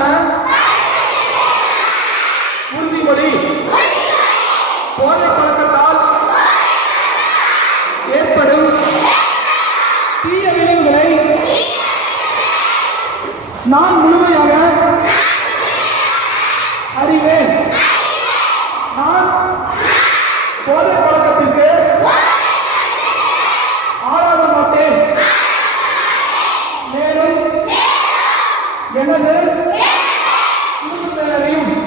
மீதான உறுதிமொழி போதை பழக்கத்தால் ஏற்படும் தீய விளைவுகளை நான் முழுமையாக அறிவேன். நான் போதை பழக்கத்திற்கு ஆளாக மாட்டேன். மேலும் எனது குடும்பத்தினரையும்